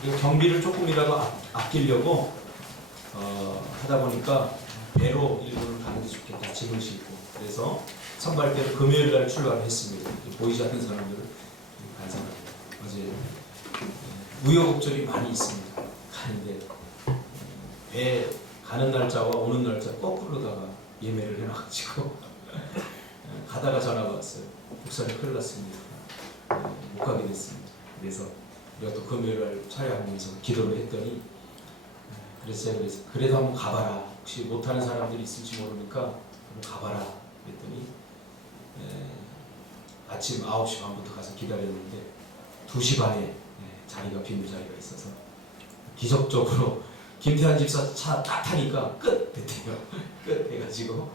그리고 경비를 조금이라도 아끼려고 하다 보니까 배로 일본을 가는 게 좋겠다. 짐을 싣고. 그래서 선발대로 금요일 날 출발을 했습니다. 보이지 않는 사람들을 간섭합니다. 어제 우여곡절이 많이 있습니다. 가는데 배 가는 날짜와 오는 날짜 거꾸로다가 예매를 해놔가지고 가다가 전화가 왔어요. 국산이 큰일 났습니다. 못 가게 됐습니다. 그래서 우리가 또 금요일 날 촬영하면서 기도를 했더니 그래서 그래도 한번 가봐라. 혹시 못하는 사람들이 있을지 모르니까 한번 가봐라. 그랬더니 아침 9시 반부터 가서 기다렸는데 2시 반에 자리가 빈 자리가 있어서 기적적으로 김태환 집사 차 딱 타니까 끝! 됐대요. 끝! 해가지고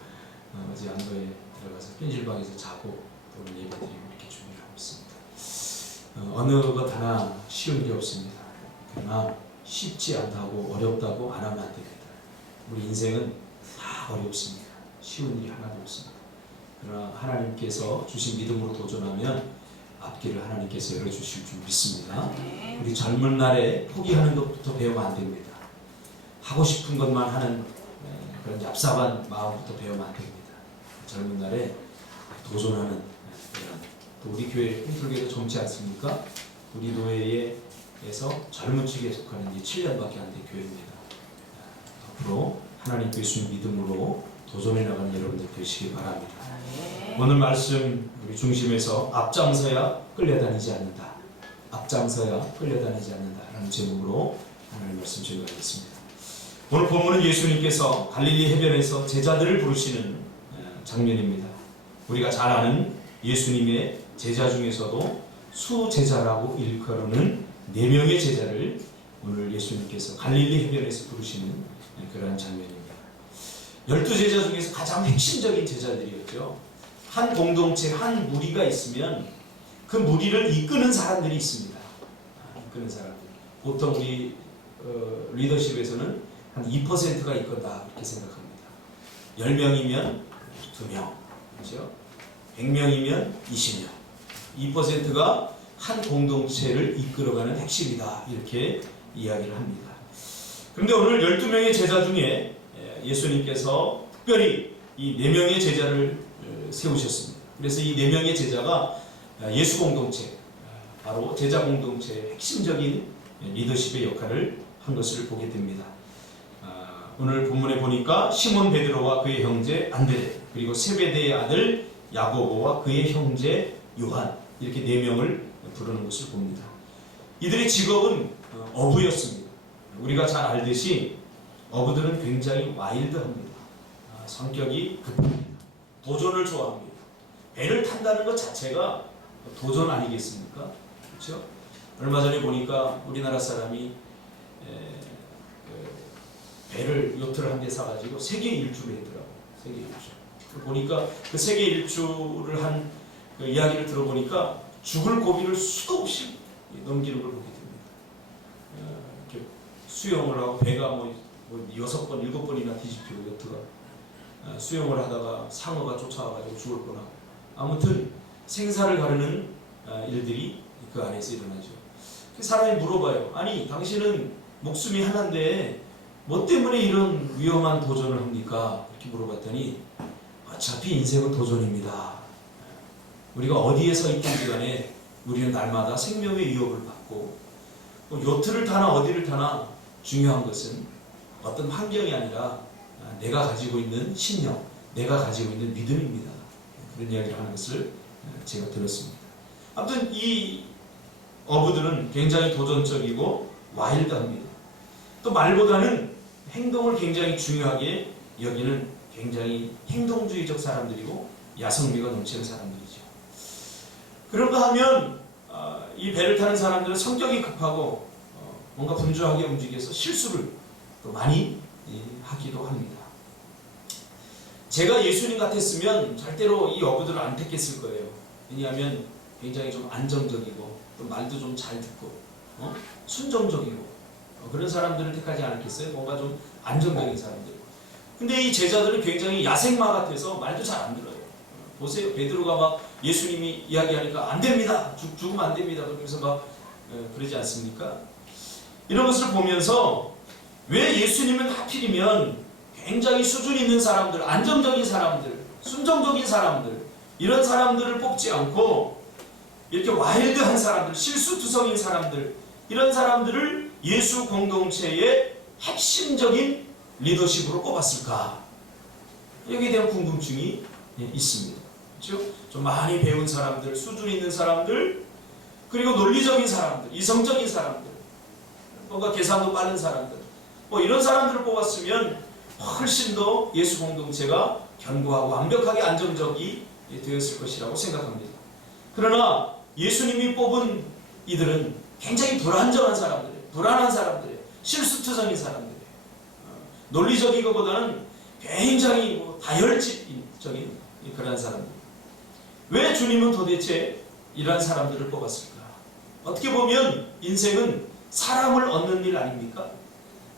어제 안도에 들어가서 편실방에서 자고 오늘 예배드리고 이렇게 준비를 하고 있습니다. 어느 것 하나 쉬운 게 없습니다. 그러나 쉽지 않다고 어렵다고 안 하면 안 됩니다. 우리 인생은 다 어렵습니다. 쉬운 일이 하나도 없습니다. 그러나 하나님께서 주신 믿음으로 도전하면 앞길을 하나님께서 열어주실 줄 믿습니다. 우리 젊은 날에 포기하는 것부터 배우면 안 됩니다. 하고 싶은 것만 하는 그런 얍삽한 마음부터 배우면 안 됩니다. 젊은 날에 도전하는 또 우리 교회 홍술교도 젊지 않습니까? 우리 교회에서 젊은 층에 속하는 7년밖에 안 된 교회입니다. 앞으로 하나님 교수님 믿음으로 도전해 나가는 여러분들 되시기 바랍니다. 오늘 말씀 우리 중심에서 앞장서야 끌려다니지 않는다. 앞장서야 끌려다니지 않는다 라는 제목으로 하나님 말씀 전하겠습니다. 오늘 본문은 예수님께서 갈릴리 해변에서 제자들을 부르시는 장면입니다. 우리가 잘 아는 예수님의 제자 중에서도 수제자라고 일컬는 4명의 제자를 오늘 예수님께서 갈릴리 해변에서 부르시는 그러한 장면입니다. 12제자 중에서 가장 핵심적인 제자들이었죠. 한 공동체, 한 무리가 있으면 그 무리를 이끄는 사람들이 있습니다. 이끄는 사람들. 보통 우리 리더십에서는 한 2%가 이끌다 이렇게 생각합니다. 10명이면 2명, 그렇죠? 100명이면 20명. 2%가 한 공동체를 이끌어가는 핵심이다 이렇게 이야기를 합니다. 그런데 오늘 12명의 제자 중에 예수님께서 특별히 이 4명의 제자를 세우셨습니다. 그래서 이 4명의 제자가 예수 공동체, 바로 제자 공동체의 핵심적인 리더십의 역할을 한 것을 보게 됩니다. 오늘 본문에 보니까 시몬 베드로와 그의 형제 안드레, 그리고 세베대의 아들 야고보와 그의 형제 요한, 이렇게 4명을 부르는 것을 봅니다. 이들의 직업은 어부였습니다. 우리가 잘 알듯이 어부들은 굉장히 와일드합니다. 성격이 급합니다. 도전을 좋아합니다. 배를 탄다는 것 자체가 도전 아니겠습니까? 그렇죠? 얼마 전에 보니까 우리나라 사람이 배를 요트를 한 대 사가지고 세계 일주를 했더라고요. 세계 일주. 보니까 그 세계 일주를 한 그 이야기를 들어보니까 죽을 고비를 수도 없이 넘기는 걸 보게 됩니다. 이렇게 수영을 하고 배가 뭐 6번, 7번이나 뒤집히고 요트가 수영을 하다가 상어가 쫓아와가지고 죽을 뻔하고 아무튼 생사를 가르는 일들이 그 안에서 일어나죠. 사람이 물어봐요. 아니 당신은 목숨이 하나인데 뭐 때문에 이런 위험한 도전을 합니까? 이렇게 물어봤더니 어차피 인생은 도전입니다. 우리가 어디에 서 있든지 간에 우리는 날마다 생명의 위협을 받고 요트를 타나 어디를 타나 중요한 것은 어떤 환경이 아니라 내가 가지고 있는 신념, 내가 가지고 있는 믿음입니다. 그런 이야기를 하는 것을 제가 들었습니다. 아무튼 이 어부들은 굉장히 도전적이고 와일드합니다. 또 말보다는 행동을 굉장히 중요하게 여기는 굉장히 행동주의적 사람들이고 야성미가 넘치는 사람들이죠. 그런가 하면 이 배를 타는 사람들은 성격이 급하고 뭔가 분주하게 움직여서 실수를 또 많이 하기도 합니다. 제가 예수님 같았으면 절대로 이 어부들을 안 택했을 거예요. 왜냐하면 굉장히 좀 안정적이고 또 말도 좀 잘 듣고 순종적이고 그런 사람들을 택하지 않았겠어요? 뭔가 좀 안정적인 사람들. 근데 이 제자들은 굉장히 야생마 같아서 말도 잘 안 들어요. 보세요. 베드로가 막 예수님이 이야기하니까 안 됩니다. 죽으면 안 됩니다. 그러면서 막 그러지 않습니까? 이런 것을 보면서 왜 예수님은 하필이면 굉장히 수준 있는 사람들, 안정적인 사람들, 순종적인 사람들, 이런 사람들을 뽑지 않고 이렇게 와일드한 사람들, 실수투성인 사람들, 이런 사람들을 예수 공동체의 핵심적인 리더십으로 뽑았을까? 여기에 대한 궁금증이 있습니다. 그렇죠? 좀 많이 배운 사람들, 수준 있는 사람들, 그리고 논리적인 사람들, 이성적인 사람들, 뭔가 계산도 빠른 사람들, 뭐 이런 사람들을 뽑았으면 훨씬 더 예수 공동체가 견고하고 완벽하게 안정적이 되었을 것이라고 생각합니다. 그러나 예수님이 뽑은 이들은 굉장히 불안정한 사람들이에요. 불안한 사람들이에요. 실수투성인 사람들이에요. 논리적이고보다는 굉장히 다혈질적인 그런 사람들. 왜 주님은 도대체 이러한 사람들을 뽑았을까? 어떻게 보면 인생은 사람을 얻는 일 아닙니까?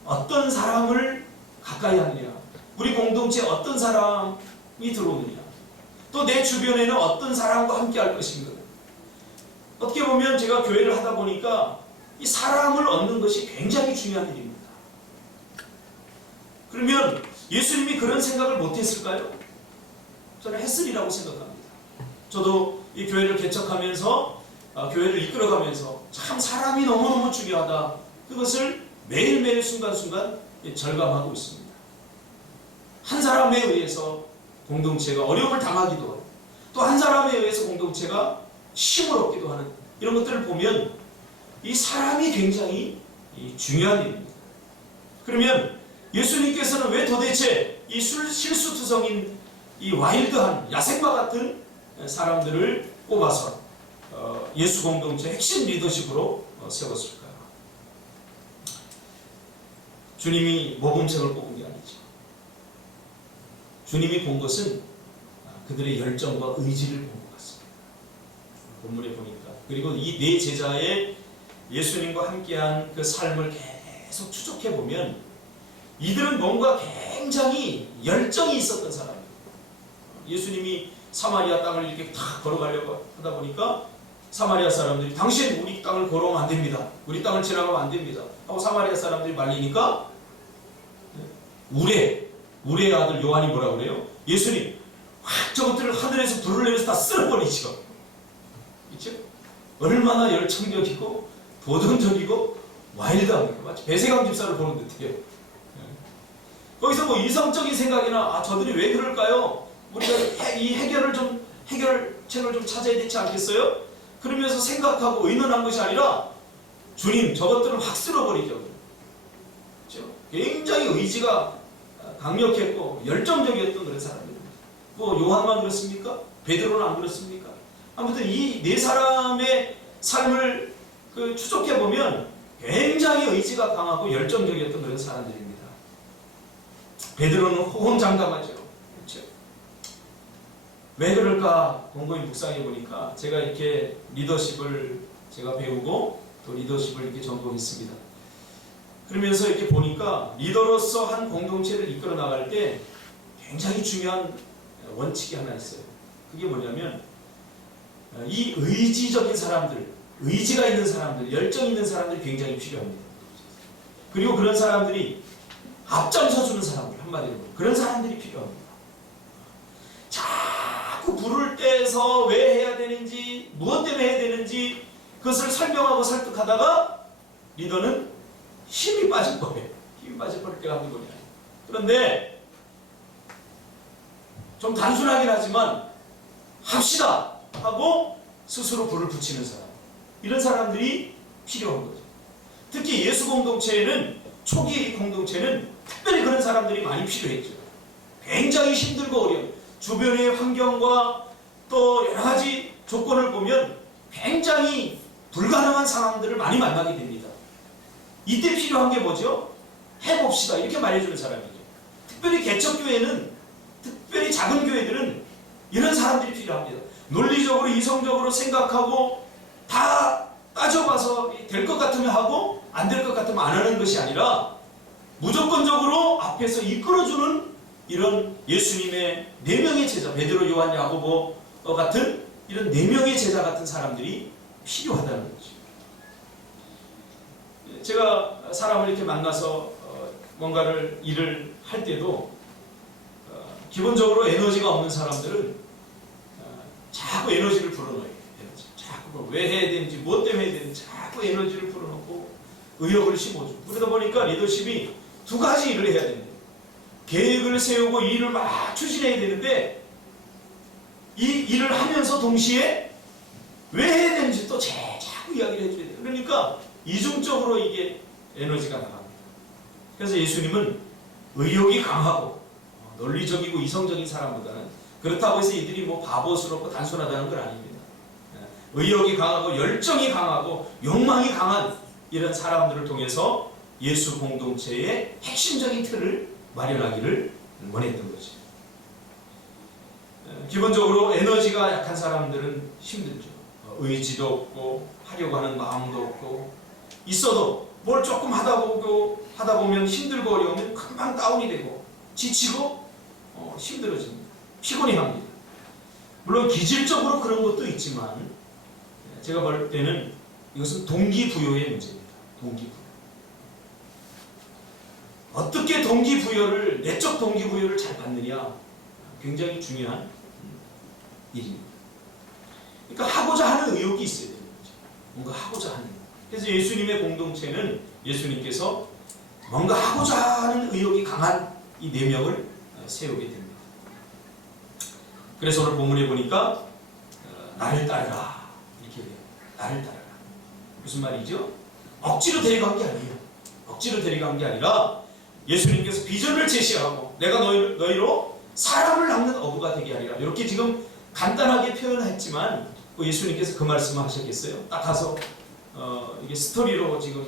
어떤 사람을 가까이 하느냐, 우리 공동체에 어떤 사람이 들어오느냐, 또 내 주변에는 어떤 사람과 함께 할 것인가. 어떻게 보면 제가 교회를 하다 보니까 이 사람을 얻는 것이 굉장히 중요한 일입니다. 그러면 예수님이 그런 생각을 못했을까요? 저는 했으리라고 생각합니다. 저도 이 교회를 개척하면서 교회를 이끌어가면서 참 사람이 너무너무 중요하다. 그것을 매일매일 순간순간 절감하고 있습니다. 한 사람에 의해서 공동체가 어려움을 당하기도 하고 또 한 사람에 의해서 공동체가 힘을 얻기도 하는 이런 것들을 보면 이 사람이 굉장히 중요한 일입니다. 그러면 예수님께서는 왜 도대체 이 실수투성인 이 와일드한 야생마 같은 사람들을 뽑아서 예수 공동체 핵심 리더십으로 세웠을까요? 주님이 모범생을 뽑은 게 아니죠. 주님이 본 것은 그들의 열정과 의지를 본 것 같습니다. 본문에 보니까. 그리고 이 네 제자의 예수님과 함께한 그 삶을 계속 추적해 보면 이들은 뭔가 굉장히 열정이 있었던 사람이에요. 예수님이 사마리아 땅을 이렇게 다 걸어가려고 하다 보니까 사마리아 사람들이 당신 우리 땅을 걸어오면 안 됩니다. 우리 땅을 지나가면 안 됩니다. 하고 사마리아 사람들이 말리니까 우레의 아들 요한이 뭐라고 그래요? 예수님 확 저것들을 하늘에서 불을 내려서 다 쓸어버리죠. 그렇죠? 얼마나 열정적이고 도전적이고 와일드합니까? 마치 배세강 집사를 보는 듯해요. 거기서 뭐 이성적인 생각이나 저들이 왜 그럴까요? 우리가 이 해결책을 좀 찾아야 되지 않겠어요? 그러면서 생각하고 의논한 것이 아니라 주님 저것들을 확 쓸어버리죠. 그렇죠? 굉장히 의지가 강력했고 열정적이었던 그런 사람입니다. 뭐 요한만 그렇습니까? 베드로는 안 그렇습니까? 아무튼 이 네 사람의 삶을 추적해 보면 굉장히 의지가 강하고 열정적이었던 그런 사람들입니다. 베드로는 호언장담하죠. 그렇죠? 왜 그럴까 곰곰이 묵상해 보니까 제가 이렇게 리더십을 제가 배우고 또 리더십을 이렇게 전공했습니다. 그러면서 이렇게 보니까 리더로서 한 공동체를 이끌어 나갈 때 굉장히 중요한 원칙이 하나 있어요. 그게 뭐냐면 이 의지적인 사람들, 의지가 있는 사람들, 열정 있는 사람들이 굉장히 필요합니다. 그리고 그런 사람들이 앞장서주는 사람들, 한마디로 그런 사람들이 필요합니다. 자꾸 불을 떼서 왜 해야 되는지, 무엇 때문에 해야 되는지 그것을 설명하고 설득하다가 리더는 힘이 빠질 거예요. 힘이 빠질 때가 한두 번이 아니에요. 그런데 좀 단순하긴 하지만 합시다 하고 스스로 불을 붙이는 사람, 이런 사람들이 필요한 거죠. 특히 예수 공동체에는 초기 공동체는 특별히 그런 사람들이 많이 필요했죠. 굉장히 힘들고 어려운 주변의 환경과 또 여러 가지 조건을 보면 굉장히 불가능한 상황들을 많이 만나게 됩니다. 이때 필요한 게 뭐죠? 해봅시다 이렇게 말해주는 사람이죠. 특별히 개척교회는, 특별히 작은 교회들은 이런 사람들이 필요합니다. 논리적으로 이성적으로 생각하고 다 따져봐서 될 것 같으면 하고 안 될 것 같으면 안 하는 것이 아니라 무조건적으로 앞에서 이끌어주는 이런 예수님의 4명의 제자, 베드로, 요한, 야고보 같은 이런 4명의 제자 같은 사람들이 필요하다는 거죠. 제가 사람을 이렇게 만나서 뭔가를 일을 할 때도 기본적으로 에너지가 없는 사람들은 자꾸 에너지를 불어넣어요. 자꾸 왜 해야 되는지, 무엇 때문에 해야 되는지 자꾸 에너지를 불어넣고 의욕을 심어주고, 그러다 보니까 리더십이 두 가지 일을 해야 됩니다. 계획을 세우고 일을 막 추진해야 되는데 이 일을 하면서 동시에 왜 해야 되는지 또 자꾸 이야기를 해줘야 돼요. 그러니까 이중적으로 이게 에너지가 나갑니다. 그래서 예수님은 의욕이 강하고 논리적이고 이성적인 사람보다는, 그렇다고 해서 이들이 뭐 바보스럽고 단순하다는 건 아닙니다. 의욕이 강하고 열정이 강하고 욕망이 강한 이런 사람들을 통해서 예수 공동체의 핵심적인 틀을 마련하기를 원했던 거죠. 기본적으로 에너지가 약한 사람들은 힘들죠. 의지도 없고 하려고 하는 마음도 없고, 있어도 뭘 조금 하다 보면 힘들고 어려우면 금방 다운이 되고 지치고 힘들어집니다. 피곤해 합니다. 물론 기질적으로 그런 것도 있지만 제가 볼 때는 이것은 동기부여의 문제입니다. 동기부여. 어떻게 동기부여를, 내적 동기부여를 잘 받느냐, 굉장히 중요한 일입니다. 그러니까 하고자 하는 의욕이 있어야 되는 거죠. 뭔가 하고자 하는. 그래서 예수님의 공동체는 예수님께서 뭔가 하고자 하는 의욕이 강한 이 4명을 세우게 됩니다. 그래서 오늘 본문에 보니까 나를 따르라 이렇게 해요. 나를 따르라. 무슨 말이죠? 억지로 데려간 게 아니에요. 억지로 데려간 게 아니라 예수님께서 비전을 제시하고 내가 너희로 사람을 낳는 어부가 되게 하리라. 이렇게 지금 간단하게 표현했지만 예수님께서 그 말씀을 하셨겠어요? 딱 가서 이게 스토리로 지금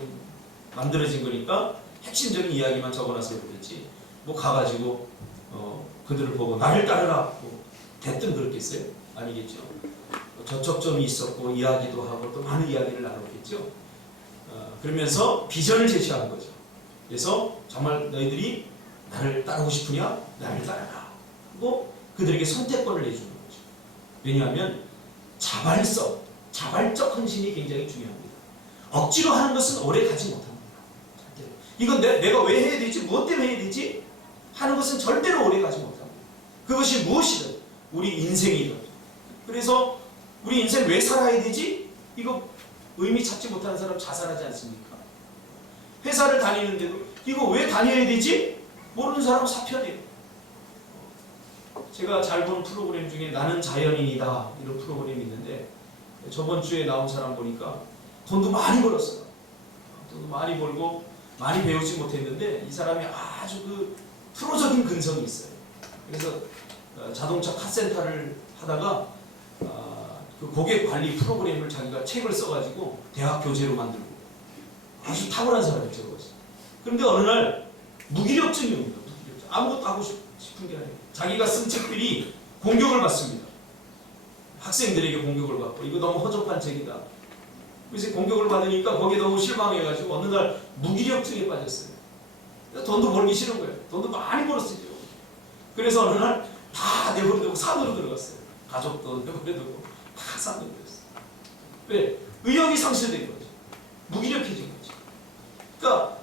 만들어진 거니까 핵심적인 이야기만 적어놔서 그랬지, 뭐 가가지고 그들을 보고 나를 따르라 뭐 대뜸 그렇겠어요? 아니겠죠. 저촉점이 있었고 이야기도 하고 또 많은 이야기를 나눴겠죠. 그러면서 비전을 제시하는 거죠. 그래서 정말 너희들이 나를 따르고 싶으냐? 나를 따르라. 그리고 그들에게 선택권을 내주는 거죠. 왜냐하면 자발적 헌신이 굉장히 중요합니다. 억지로 하는 것은 오래 가지 못합니다. 이건 내가 왜 해야 되지? 무엇 때문에 해야 되지? 하는 것은 절대로 오래 가지 못합니다. 그것이 무엇이든 우리 인생이든. 그래서 우리 인생 왜 살아야 되지? 이거 의미 찾지 못하는 사람 자살하지 않습니까? 회사를 다니는데도 이거 왜 다녀야 되지? 모르는 사람은 사표내요. 제가 잘 보는 프로그램 중에 나는 자연인이다 이런 프로그램이 있는데, 저번 주에 나온 사람 보니까 돈도 많이 벌었어요. 돈도 많이 벌고 많이 배우지 못했는데 이 사람이 아주 그 프로적인 근성이 있어요. 그래서 자동차 카센터를 하다가 그 고객 관리 프로그램을 자기가 책을 써가지고 대학 교재로 만들고 아주 탁월한 사람이죠. 그런데 어느 날 무기력증이 옵니다. 무기력증. 아무것도 하고 싶은 게 아니에요. 자기가 쓴 책들이 공격을 받습니다. 학생들에게 공격을 받고 이거 너무 허접한 책이다. 그래서 공격을 받으니까 거기에 너무 실망해가지고 어느 날 무기력증에 빠졌어요. 돈도 벌기 싫은 거예요. 돈도 많이 벌었어요. 그래서 어느 날 다 내버려두고 산으로 들어갔어요. 가족도 내버려두고 다 산으로 들어갔어요. 왜? 의욕이 상실된 거죠. 무기력해진 거죠. 그러니까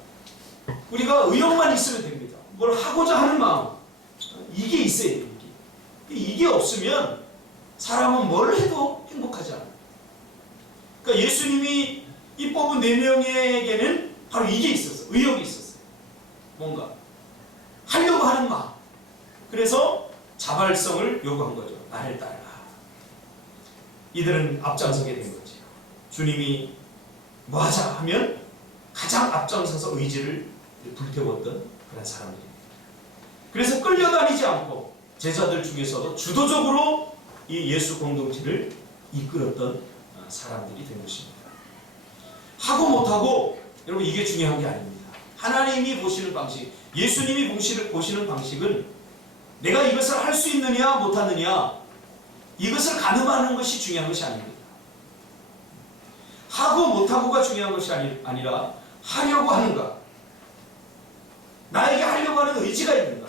우리가 의욕만 있으면 됩니다. 뭘 하고자 하는 마음, 이게 있어야 돼요. 이게 없으면 사람은 뭘 해도 행복하지 않아요. 그러니까 예수님이 이 뽑은 4명에게는 바로 이게 있었어요. 의욕이 있었어요. 뭔가 하려고 하는 마음. 그래서 자발성을 요구한 거죠. 나를 따르라. 이들은 앞장서게 된 거죠. 주님이 뭐 하자 하면 가장 앞장서서 의지를 불태웠던 그런 사람들입니다. 그래서 끌려다니지 않고 제자들 중에서도 주도적으로 이 예수 공동체를 이끌었던 사람들이 된 것입니다. 하고 못하고 여러분 이게 중요한 게 아닙니다. 하나님이 보시는 방식, 예수님이 보시는 방식은 내가 이것을 할 수 있느냐 못하느냐 이것을 가늠하는 것이 중요한 것이 아닙니다. 하고 못하고가 중요한 것이 아니라 하려고 하는가, 나에게 하려고 하는 의지가 있는가,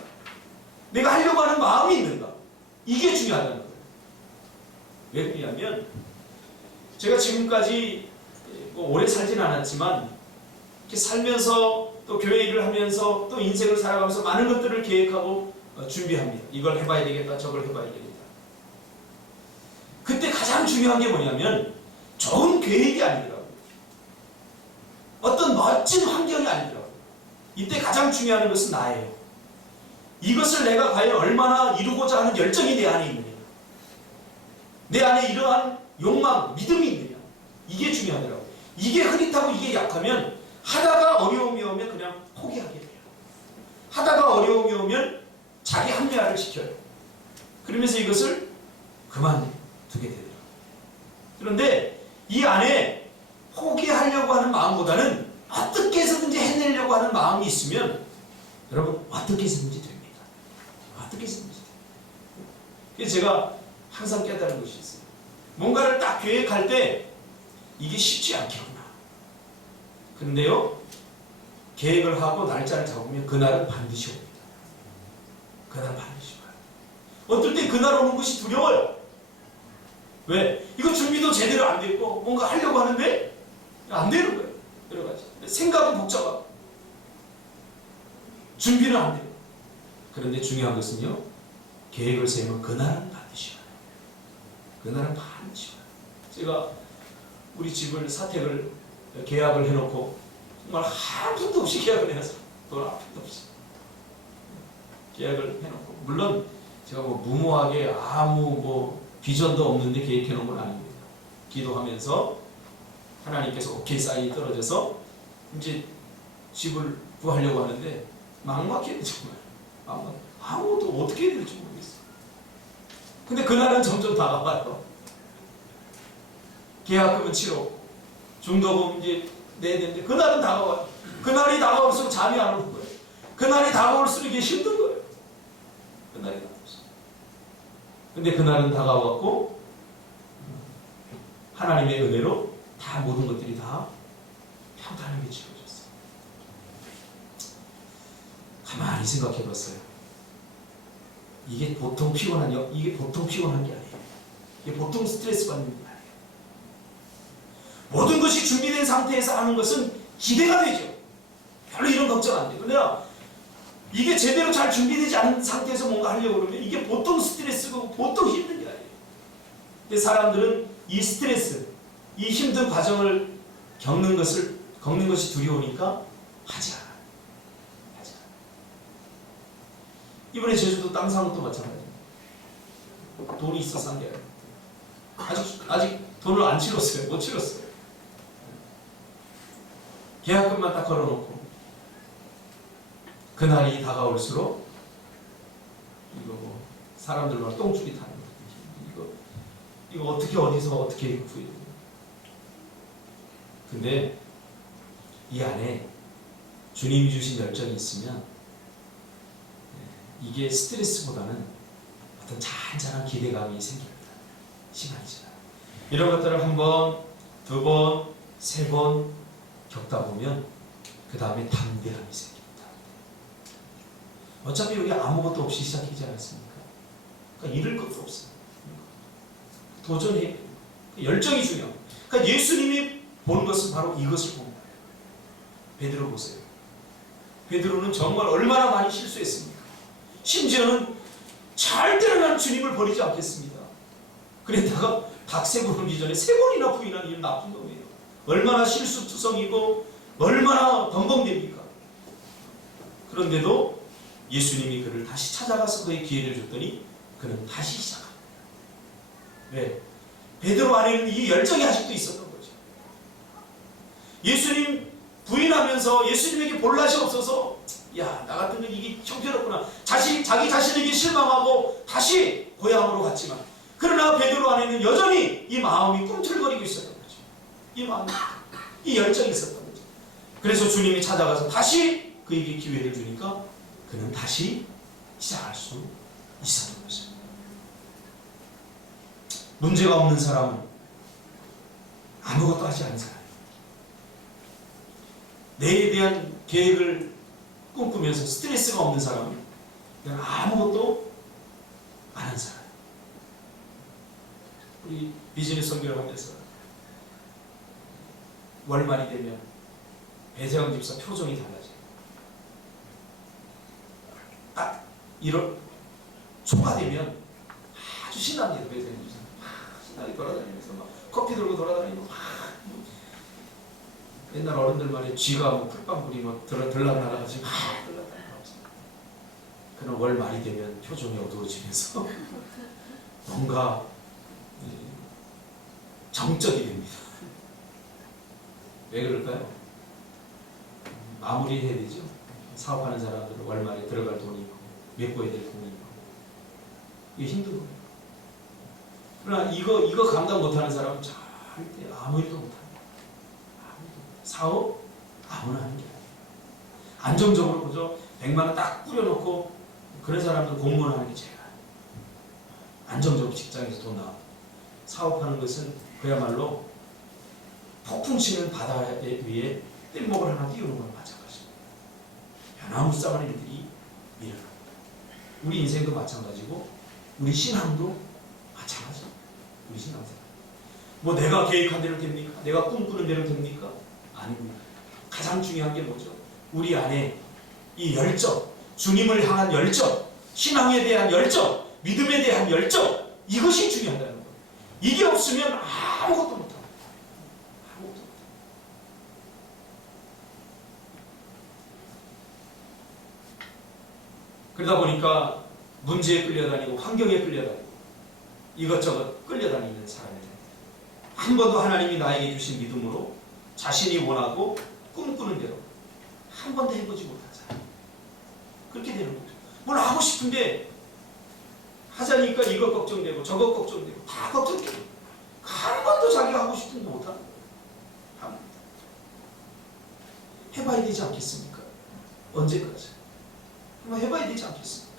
내가 하려고 하는 마음이 있는가, 이게 중요하다는 거예요. 왜 그러냐면 제가 지금까지 오래 살진 않았지만 이렇게 살면서 또 교회 일을 하면서 또 인생을 살아가면서 많은 것들을 계획하고 준비합니다. 이걸 해봐야 되겠다, 저걸 해봐야 되겠다. 그때 가장 중요한 게 뭐냐면 좋은 계획이 아니더라고요. 어떤 멋진 환경이 아니더라고요. 이때 가장 중요한 것은 나예요. 이것을 내가 과연 얼마나 이루고자 하는 열정이 내 안에 있느냐, 내 안에 이러한 욕망, 믿음이 있느냐, 이게 중요하더라고요. 이게 흐릿하고 이게 약하면 하다가 어려움이 오면 그냥 포기하게 돼요. 하다가 어려움이 오면 자기 합리화를 시켜요. 그러면서 이것을 그만두게 되더라고요. 그런데 이 안에 포기하려고 하는 마음보다는 어떻게 해서든지 해내려고 하는 마음이 있으면 여러분 어떻게 해서든지 됩니다. 어떻게 해서든지 돼요. 그래서 제가 항상 깨달은 것이 있어요. 뭔가를 딱 계획할 때 이게 쉽지 않겠구나. 그런데요, 계획을 하고 날짜를 잡으면 그날은 반드시 옵니다. 그날은 반드시 와요. 어떨 때 그날 오는 것이 두려워요. 왜? 이거 준비도 제대로 안 됐고 뭔가 하려고 하는데 안 되는 거예요. 여러 가지. 생각은 복잡하고 준비는 안 돼요. 그런데 중요한 것은요, 계획을 세우면 그날은 반드시 와요. 그날은 반드시 와요. 제가 우리 집을 사택을 계약을 해놓고 정말 한 푼도 없이 계약을 해놨어요. 돈 한 푼도 없이 계약을 해놓고, 물론 제가 뭐 무모하게 아무 뭐 비전도 없는데 계획해놓은 건 아닙니다. 기도하면서 하나님께서 오케이 사인이 떨어져서 이제 집을 구하려고 하는데 막막해요. 정말 막막. 아무것도 어떻게 해야 될지 모르겠어요. 근데 그날은 점점 다가와요. 계약금은 치렀고 중도금 이제 내야 되는데 그날은 다가와요. 그날이 다가올수록 잠이 안 오는 거예요. 그날이 다가올수록 이게 힘든 거예요. 그날이 다가올수록. 근데 그날은 다가왔고 하나님의 은혜로 다 모든 것들이 다 평탄하게 치러졌어요. 가만히 생각해 봤어요. 이게 보통 피곤한 게 아니에요. 이게 보통 스트레스 받는 게 아니에요. 모든 것이 준비된 상태에서 하는 것은 기대가 되죠. 별로 이런 걱정 안 돼요. 그러나 이게 제대로 잘 준비되지 않은 상태에서 뭔가 하려고 그러면 이게 보통 스트레스고 보통 힘든 게 아니에요. 근데 사람들은 이 스트레스, 이 힘든 과정을 겪는 것이 두려우니까 하지 않아요. 하지 않아요. 이번에 제주도 땅 사는 것도 마찬가지입니다. 돈이 있어서 한 게 아니에요. 아직 돈을 안 치렀어요. 못 치렀어요. 계약금만 딱 걸어놓고 그날이 다가올수록 이거 뭐 사람들 막 똥줄이 타는 거, 이거 어떻게 어디서 어떻게 구해야 돼요? 근데 이 안에 주님이 주신 열정이 있으면 이게 스트레스보다는 어떤 잔잔한 기대감이 생깁니다. 시간이 지나요. 이런 것들을 한 번, 두 번, 세 번 겪다 보면 그 다음에 담대함이 생깁니다. 어차피 여기 아무것도 없이 시작하지 않았습니까? 그러니까 잃을 것도 없어요. 도전해. 열정이 중요해요. 그러니까 예수님이 보는 것은 바로 이것을 보는 거예요. 베드로 보세요. 베드로는 정말 얼마나 많이 실수했습니까? 심지어는 절대로 난 주님을 버리지 않겠습니다. 그랬다가 닭새고 울기 전에 3번이나 부인한 이 나쁜 놈이에요. 얼마나 실수투성이고 얼마나 덤벙됩니까? 그런데도 예수님이 그를 다시 찾아가서 그의 기회를 줬더니 그는 다시 시작합니다. 왜? 베드로 안에는 이 열정이 아직도 있었던 거죠. 예수님 부인하면서 예수님에게 볼낯이 없어서 야, 나 같은 건 이게 형편없구나. 자기 자신에게 실망하고 다시 고향으로 갔지만, 그러나 베드로 안에는 여전히 이 마음이 꿈틀거리고 있었던 거죠. 이 마음이, 이 열정이 있었던 거죠. 그래서 주님이 찾아가서 다시 그에게 기회를 주니까 그는 다시 시작할 수 있었던 거죠. 문제가 없는 사람은 아무것도 하지 않은 사람이에요. 내일에 대한 계획을 꿈꾸면서 스트레스가 없는 사람은 그냥 아무것도 안 한 사람. 우리 비즈니스 선교를 하면서 월말이 되면 배세영 집사 표정이 달라져요. 딱 이런 초가 되면 아주 신납니다. 배세영 집사 신나게 돌아다니면서 막 커피 들고 돌아다니고 막 옛날 어른들 말에 쥐가 뭐 풀빵불이 뭐 들락날락하지 막 들락날락하지. 그러나 월 말이 되면 표정이 어두워지면서 뭔가 정적이 됩니다. 왜 그럴까요? 마무리해야 되죠. 사업하는 사람들은 월말에 들어갈 돈이 있고 메꿔야 될 돈이 있고 이게 힘든 거예요. 그러나 이거 감당 못하는 사람은 절대 아무 일도 못합니다. 사업 아무나 하는 게 아니에요. 안정적으로 그저 100만 원 딱 뿌려놓고 그런 사람들 공무원 하는 게 제일 안정적으로 직장에서 돈 나와. 사업하는 것은 그야말로 폭풍 치는 바다 위에 뗏목을 하나 띄우는 거랑 마찬가지입니다. 변화무쌍한 일들이 일어납니다. 우리 인생도 마찬가지고 우리 신앙도 마찬가지입니다. 우리 신앙생활. 뭐 내가 계획한 대로 됩니까? 내가 꿈꾸는 대로 됩니까? 아닙니다. 가장 중요한 게 뭐죠? 우리 안에 이 열정, 주님을 향한 열정, 신앙에 대한 열정, 믿음에 대한 열정, 이것이 중요하다는 거예요. 이게 없으면 아무것도 못합니다. 아무것도 못합니다. 그러다 보니까 문제에 끌려다니고 환경에 끌려다니고 이것저것 끌려다니는 사람이 됩니다. 한 번도 하나님이 나에게 주신 믿음으로 자신이 원하고 꿈꾸는 대로 한 번도 해보지 못한 사람. 그렇게 되는 거죠. 뭘 하고 싶은데 하자니까 이거 걱정되고 저거 걱정되고 다 걱정되고 한 번도 자기가 하고 싶은 거 못하는 거예요. 해봐야 되지 않겠습니까? 언제까지? 한번 해봐야 되지 않겠습니까?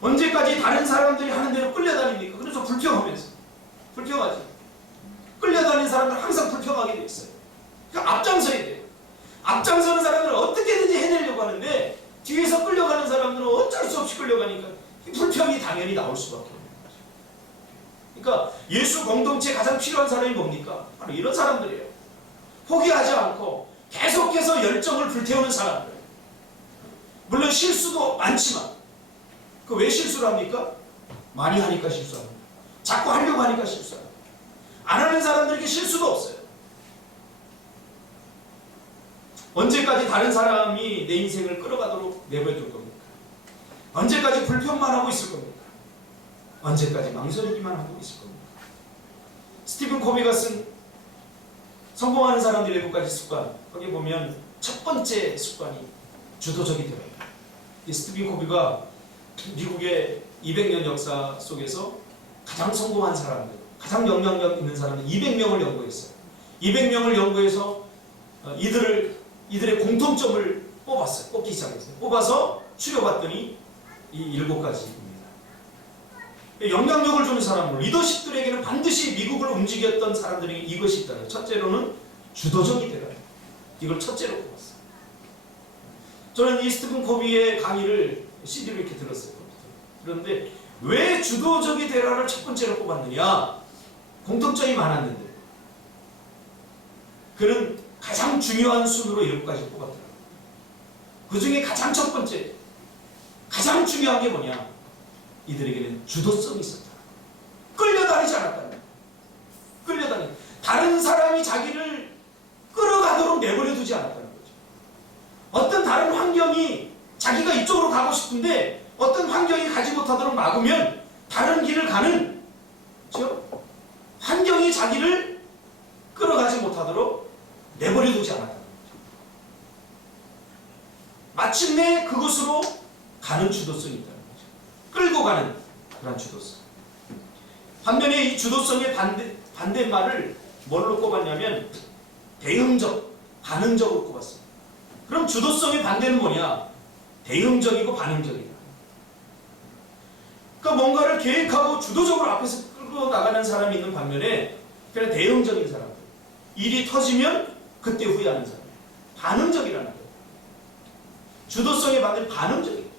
언제까지 다른 사람들이 하는 대로 끌려다닙니까? 그래서 불평하면서 불평하죠. 끌려다니는 사람들 항상 불평하게 돼 있어요. 그러니까 앞장서야 돼요. 앞장서는 사람들은 어떻게든지 해내려고 하는데 뒤에서 끌려가는 사람들은 어쩔 수 없이 끌려가니까 불평이 당연히 나올 수밖에 없는 거죠. 그러니까 예수 공동체에 가장 필요한 사람이 뭡니까? 바로 이런 사람들이에요. 포기하지 않고 계속해서 열정을 불태우는 사람들. 물론 실수도 많지만 그 왜 실수를 합니까? 많이 하니까 실수합니다. 자꾸 하려고 하니까 실수합니다. 안 하는 사람들에게 실수도 없어요. 언제까지 다른 사람이 내 인생을 끌어가도록 내버려둘 겁니까? 언제까지 불평만 하고 있을 겁니까? 언제까지 망설이기만 하고 있을 겁니까? 스티븐 코비가 쓴 성공하는 사람들의 7가지 습관, 거기 보면 첫 번째 습관이 주도적이 되어요. 이 스티븐 코비가 미국의 200년 역사 속에서 가장 성공한 사람들, 가장 영향력 있는 사람들 200명을 연구했어요. 200명을 연구해서 이들의 공통점을 뽑았어요. 뽑기 시작했어요. 뽑아서 추려봤더니 이 7가지입니다. 영향력을 주는 사람들, 리더십들에게는 반드시 미국을 움직였던 사람들에게 이것이 있다는 거예요. 첫째로는 주도적이 되라. 이걸 첫째로 뽑았어요. 저는 이 스티븐 코비의 강의를 CD로 이렇게 들었어요. 그런데 왜 주도적이 되라를 첫 번째로 뽑았느냐? 공통점이 많았는데 그는 가장 중요한 순으로 7가지 뽑았더라고요. 그 중에 가장 첫 번째, 가장 중요한 게 뭐냐? 이들에게는 주도성이 있었다. 끌려다니지 않았다는 거예요. 끌려다니. 다른 사람이 자기를 끌어가도록 내버려 두지 않았다는 거죠. 어떤 다른 환경이 자기가 이쪽으로 가고 싶은데 어떤 환경이 가지 못하도록 막으면 다른 길을 가는, 그렇죠? 환경이 자기를 끌어가지 못하도록 내버려 두지 않았다는 거죠. 마침내 그곳으로 가는 주도성이 있다는 거죠. 끌고 가는 그런 주도성. 반면에 이 주도성의 반대말을 뭘로 꼽았냐면 대응적, 반응적으로 꼽았어요. 그럼 주도성의 반대는 뭐냐? 대응적이고 반응적이다. 그러니까 뭔가를 계획하고 주도적으로 앞에서 끌고 나가는 사람이 있는 반면에 그냥 대응적인 사람들. 일이 터지면 그때 후회하는 사람. 반응적이라는 거예요. 주도성의 반대는 반응적이에요.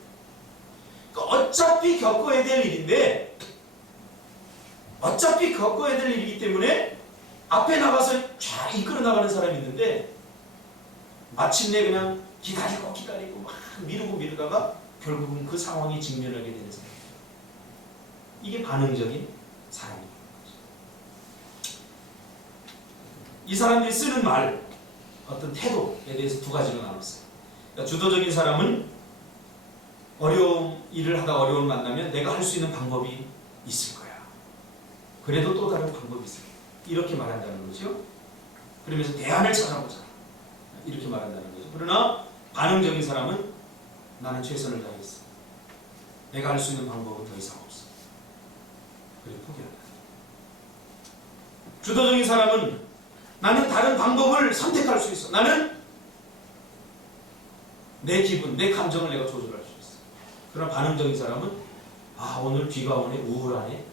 그러니까 어차피 겪어야 될 일인데 어차피 겪어야 될 일이기 때문에 앞에 나가서 쫙 이끌어 나가는 사람이 있는데 마침내 그냥 기다리고 막 미루다가 결국은 그 상황에 직면하게 되는 사람. 이게 반응적인 사람인 거죠. 이 사람들이 쓰는 말, 어떤 태도에 대해서 두 가지로 나눴어요. 그러니까 주도적인 사람은 어려운 일을 하다 어려움을 만나면 내가 할 수 있는 방법이 있을 거야. 그래도 또 다른 방법이 있을 거야. 이렇게 말한다는 거죠. 그러면서 대안을 찾아보자. 이렇게 말한다는 거죠. 그러나 반응적인 사람은 나는 최선을 다했어. 내가 할 수 있는 방법은 더 이상 없어. 그리고 포기한다. 주도적인 사람은 나는 다른 방법을 선택할 수 있어. 나는 내 기분, 내 감정을 내가 조절할 수 있어. 그러나 반응적인 사람은 오늘 비가 오네, 우울하네.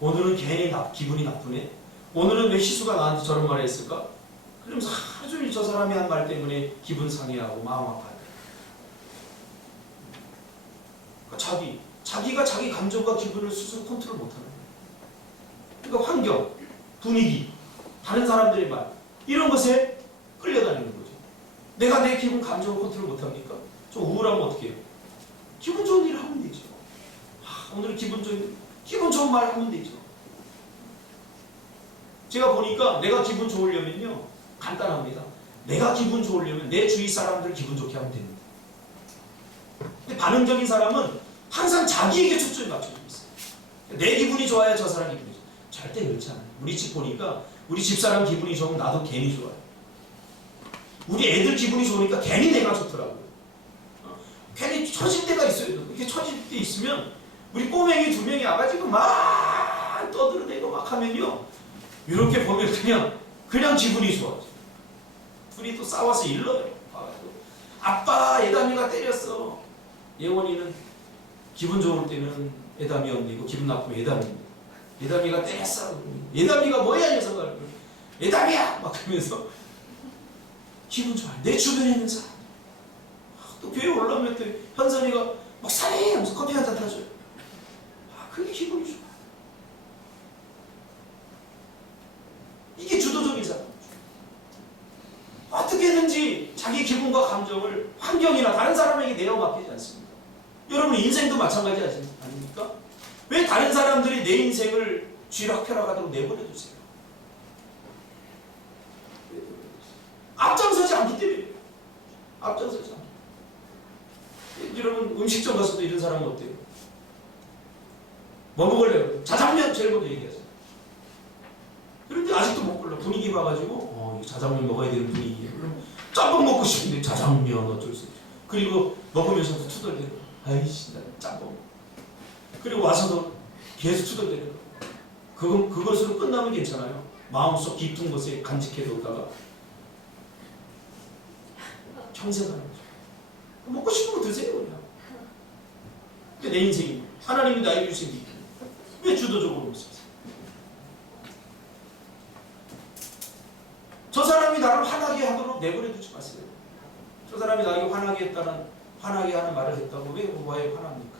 오늘은 괜히 기분이 나쁘네. 오늘은 왜 희수가 나한테 저런 말을 했을까? 그러면서 하루 종일 저 사람이 한 말 때문에 기분 상해하고 마음 아파요. 그러니까 자기가 자기 감정과 기분을 스스로 컨트롤 못하는 거예요. 그러니까 환경, 분위기, 다른 사람들의 말 이런 것에 끌려다니는 거죠. 내가 내 기분, 감정을 컨트롤 못합니까? 좀 우울하면 어떻게 해요? 기분 좋은 일을 하면 되죠. 오늘 기분 좋은 말 하면 되죠. 제가 보니까 내가 기분 좋으려면요 간단합니다. 내가 기분 좋으려면 내 주위 사람들 기분 좋게 하면 됩니다. 근데 반응적인 사람은 항상 자기에게 초점이 맞춰져 있어요. 내 기분이 좋아야 저 사람 기분이 좋아요. 절대 그렇지 않아요. 우리 집 보니까 우리 집사람 기분이 좋으면 나도 괜히 좋아요. 우리 애들 기분이 좋으니까 괜히 내가 좋더라고요. 괜히 처질 때가 있어요. 이렇게 처질 때 있으면 우리 꼬맹이 두 명이 와가지고 막 떠들어대고 막 하면요 이렇게 보면 그냥 기분이 좋아져. 둘이 또 싸워서 일러요. 아빠 애담이가 때렸어. 예원이는 기분 좋을 때는 애담이 언니고 기분 나쁘면 애담입니다. 애담이가 때렸어. 애담이가 뭐야 녀석아. 애담이야 막 그러면서 기분 좋아. 내 주변에 있는 사람. 또 교회 올라오면 또 현선이가 목사님 하면서 커피 한잔 타줘요. 그게 기분이 좋아. 이게 주도적인 사람. 어떻게든지 자기 기분과 감정을 환경이나 다른 사람에게 내어 맡기지 않습니다. 여러분 인생도 마찬가지 아닙니까? 왜 다른 사람들이 내 인생을 쥐락펴락하도록 내버려 두세요? 앞장서지 않기 때문에. 앞장서지 않기. 여러분 음식점 가서도 이런 사람은 어때요? 뭐 먹을래요? 자장면 제일 먼저 얘기하죠. 그런데 아직도 못 골라. 분위기 봐가지고 자장면 먹어야 되는 분위기예요. 그럼 짬뽕 먹고 싶은데 자장면 어쩔 수 없죠. 그리고 먹으면서도 투덜대고 아이씨 나 짬뽕. 그리고 와서도 계속 투덜대고 그것으로 끝나면 괜찮아요. 마음속 깊은 곳에 간직해뒀다가 평생 가는 거죠. 먹고 싶은 거 드세요 그냥. 그게 내 인생입니다. 하나님이 나에게 주신 게 왜 주도적으로 없어요? 저 사람이 나를 화나게 하도록 내버려 두지 마세요. 저 사람이 나에게 화나게 하는 말을 했다고 왜 화납니까?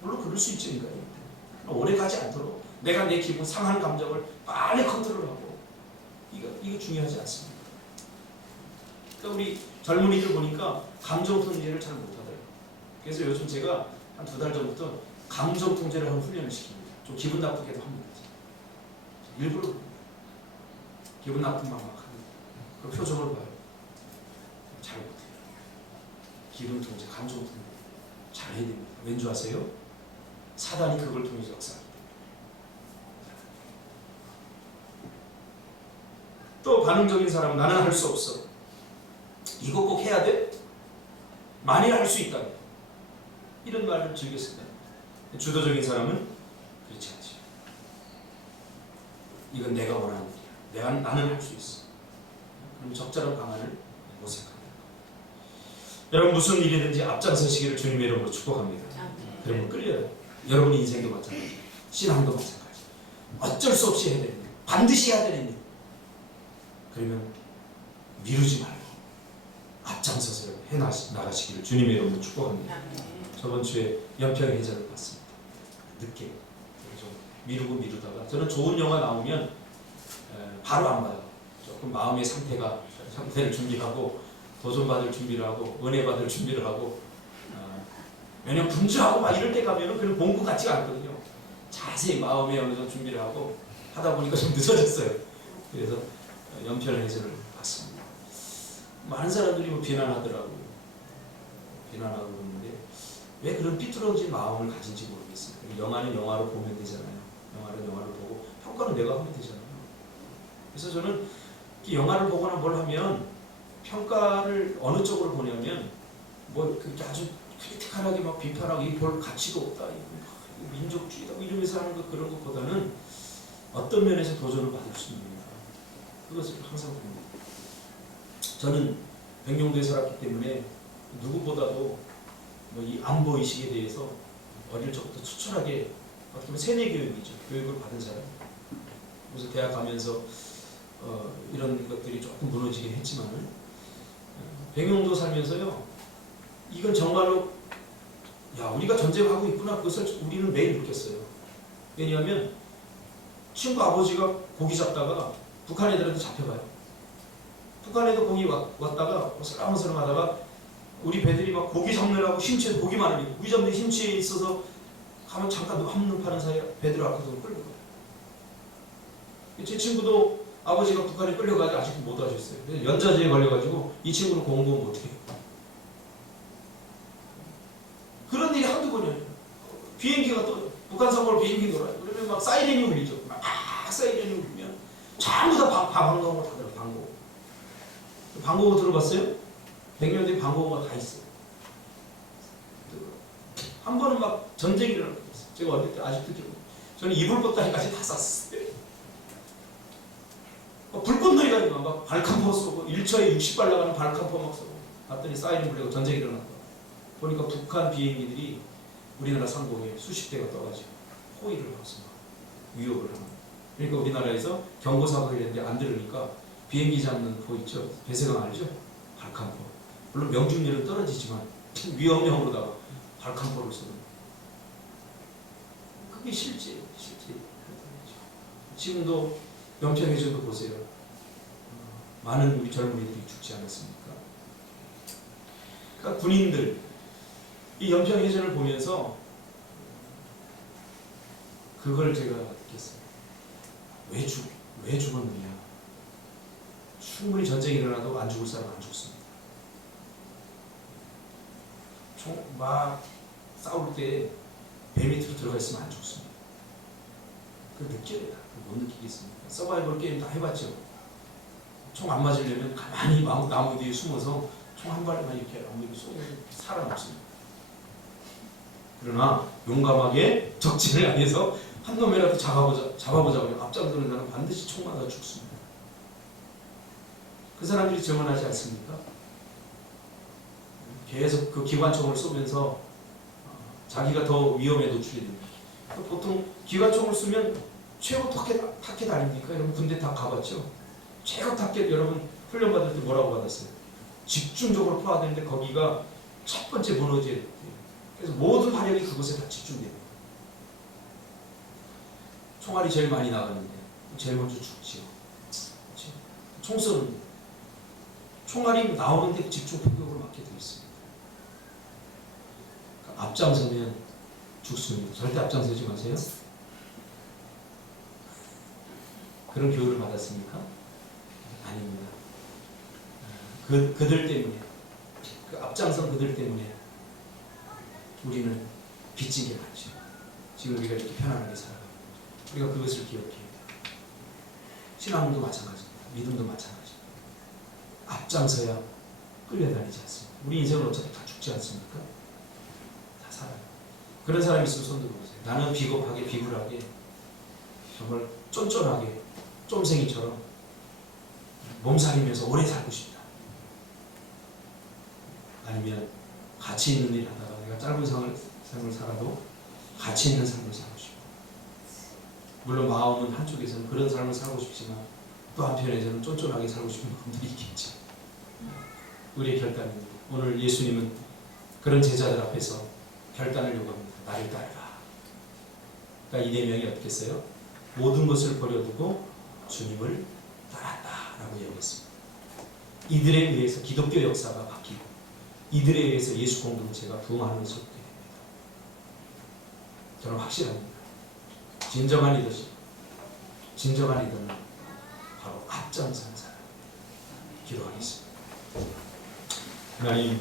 물론 그럴 수 있죠. 오래 가지 않도록 내가 내 기분 상한 감정을 빨리 컨트롤하고 이거 중요하지 않습니다. 그러니까 우리 젊은이들 보니까 감정 통제를 잘 못하더라고요. 그래서 요즘 제가 한 2달 전부터 감정 통제를 하는 훈련을 시킵니다. 좀 기분 나쁘게도 합니다. 일부러 기분 나쁜 막 합니다. 그 표정을 봐요. 잘 못해요. 기분 통제, 감정 통제 잘 해야 됩니다. 왠지 아세요? 사단이 그걸 통해서 역사합니다. 또 반응적인 사람은 나는 할 수 없어. 이거 꼭 해야 돼? 만일 할 수 있다면 이런 말을 즐겨 쓴다. 주도적인 사람은 그렇지 않지. 이건 내가 원하는 일이야. 나는 할 수 있어. 그럼 적절한 방안을 모색합니다. 여러분 무슨 일이든지 앞장서시기를 주님의 이름으로 축복합니다. 그러면 끌려요. 여러분 인생도 마찬가지. 신앙도 마찬가지. 어쩔 수 없이 해야 되는 일. 반드시 해야 되는 일. 그러면 미루지 말고 앞장서서 해나가시기를 주님의 이름으로 축복합니다. 저번 주에 연평의 해자를 봤습니다. 늦게 좀 미루다가 저는 좋은 영화 나오면 바로 안 봐요. 조금 마음의 상태가 형태를 준비하고 도전 받을 준비를 하고 은혜 받을 준비를 하고 왜냐면 분주하고 막 이럴 때 가면은 그런 공부 같지가 않거든요. 자세히 마음에 어느 정도 준비를 하고 하다 보니까 좀 늦어졌어요. 그래서 연편해설을 봤습니다. 많은 사람들이 뭐 비난하더라고요. 비난하고 그러는데 왜 그런 삐뚤어진 마음을 가진지 모르겠어요. 영화는 영화로 보면 되잖아요. 영화는 영화로 보고 평가는 내가 하면 되잖아요. 그래서 저는 이 영화를 보거나 뭘 하면 평가를 어느 쪽으로 보냐면 뭐 그렇게 아주 크리티컬하게 막 비판하고 이 볼 가치도 없다, 이거 민족주의다 뭐 이러면서 하는 것 그런 것보다는 어떤 면에서 도전을 받을 수 있느냐 그것을 항상 봅니다. 저는 백령도에 살았기 때문에 누구보다도 뭐 이 안보 의식에 대해서 어릴 적부터 추천하게 어떻게 보면 세뇌 교육이죠. 교육을 받은 사람. 그래서 대학 가면서 이런 것들이 조금 무너지게 했지만은 백령도 살면서요. 이건 정말로 야 우리가 전쟁하고 있구나 그것을 우리는 매일 느꼈어요. 왜냐하면 친구 아버지가 고기 잡다가 북한 애들한테 잡혀가요. 북한 애도 고기 왔다가 어슬렁어슬렁 하다가 우리 배들이 막 고기 잡느라고 심취해 고기 많으니까 고기 잡는 심취해 있어서 가면 잠깐 한눈 파는 사이에 배들 앞에서 끌고 가요. 제 친구도 아버지가 북한에 끌려가지고 아직도 못 하셨어요. 연좌제에 걸려가지고 이 친구는 공부하면 어떻게 해요? 그런 일이 한두 번이 아니에요. 비행기가 떠요. 북한 상공을 비행기 돌아요. 그러면 막 사이렌이 울리죠. 막 사이렌이 울리면 전부 다 방공호가 다 들어요. 방공호. 방공호 들어봤어요? 100년 뒤에 방공호가 다 있어요. 한 번은 막 전쟁이 일어날 것 같았어요. 제가 어릴 때 아직도 기억나요. 저는 이불 뻗다리까지 다 쌌어요. 불꽃놀이가 막 발칸포 쏘고 1초에 60발 나가는 발칸포 막 쏘고 봤더니 사이렌 울리고 전쟁이 일어났다. 보니까 북한 비행기들이 우리나라 상공에 수십 대가 떠가지고 호위를 하면서 위협을 하는. 그러니까 우리나라에서 경고사고가 있는데 안 들으니까 비행기 잡는 포 있죠. 배세강 알죠? 발칸포. 물론 명중률은 떨어지지만 위험령으로다가 발칸포를 쏘는. 그게 실제. 지금도 연평해전도 보세요. 많은 우리 젊은이들이 죽지 않았습니까? 그러니까 군인들 이 연평해전을 보면서 그걸 제가 느꼈어요. 왜 죽었느냐? 충분히 전쟁이 일어나도 안 죽을 사람은 안 죽습니다. 막 싸울 때 배 밑으로 들어가 있으면 안 죽습니다. 그걸 느껴야 돼요. 못 느끼겠습니까? 서바이벌 게임 다 해봤죠? 총 안 맞으려면 가만히 나무 뒤에 숨어서 총 한 발만 이렇게 나무 뒤에 쏘면 살아남습니다. 그러나 용감하게 적진을 향해서 한 놈이라도 잡아보자고 앞장서는 사람은 반드시 총 맞아 죽습니다. 그 사람들이 증언하지 않습니까? 계속 그 기관총을 쏘면서 자기가 더 위험에 노출이 됩니다. 보통 기관총을 쏘면 최고 타켓 아닙니까? 여러분 군대 다 가봤죠? 최고 타켓 여러분 훈련 받을 때 뭐라고 받았어요? 집중적으로 쏘아야 되는데 거기가 첫 번째 무너져야 돼요. 그래서 모든 화력이 그곳에 다 집중돼요. 총알이 제일 많이 나가는데 제일 먼저 죽지요. 그렇죠? 총 쏘는 총알이 나오는데 집중 폭격을 맞게 되어 있습니다. 그러니까 앞장서면 죽습니다. 절대 앞장서지 마세요. 그런 교육을 받았습니까? 아닙니다. 그들 때문에 그 앞장선 그들 때문에 우리는 빚진 게 많죠. 지금 우리가 이렇게 편안하게 살아가고 우리가 그것을 기억해야 돼요. 신앙도 마찬가지입니다. 믿음도 마찬가지입니다. 앞장서야 끌려다니지 않습니다. 우리 인생은 어차피 다 죽지 않습니까? 다 살아요. 그런 사람이 있으면 손 들어보세요. 나는 비겁하게 비굴하게 정말 쫀쫀하게 쫌생이처럼 몸살이면서 오래 살고 싶다. 아니면 가치 있는 일 하다가 내가 짧은 삶을 살아도 가치 있는 삶을 살고 싶다. 물론 마음은 한쪽에서는 그런 삶을 살고 싶지만 또 한편에서는 쫀쫀하게 살고 싶은 분들이 있겠죠. 우리의 결단입니다. 오늘 예수님은 그런 제자들 앞에서 결단을 요구합니다. 나를 따르라. 그러니까 이 네 명이 어떻게 했어요? 모든 것을 버려두고 주님을 따랐다라고 얘기했습니다. 이들에 의해서 기독교 역사가 바뀌고 이들에 의해서 예수 공동체가 부흥하는 것을 보게 됩니다. 저는 확실합니다. 진정한 리더십, 진정한 리더는 바로 앞장선 사람. 기도하겠습니다. 하나님,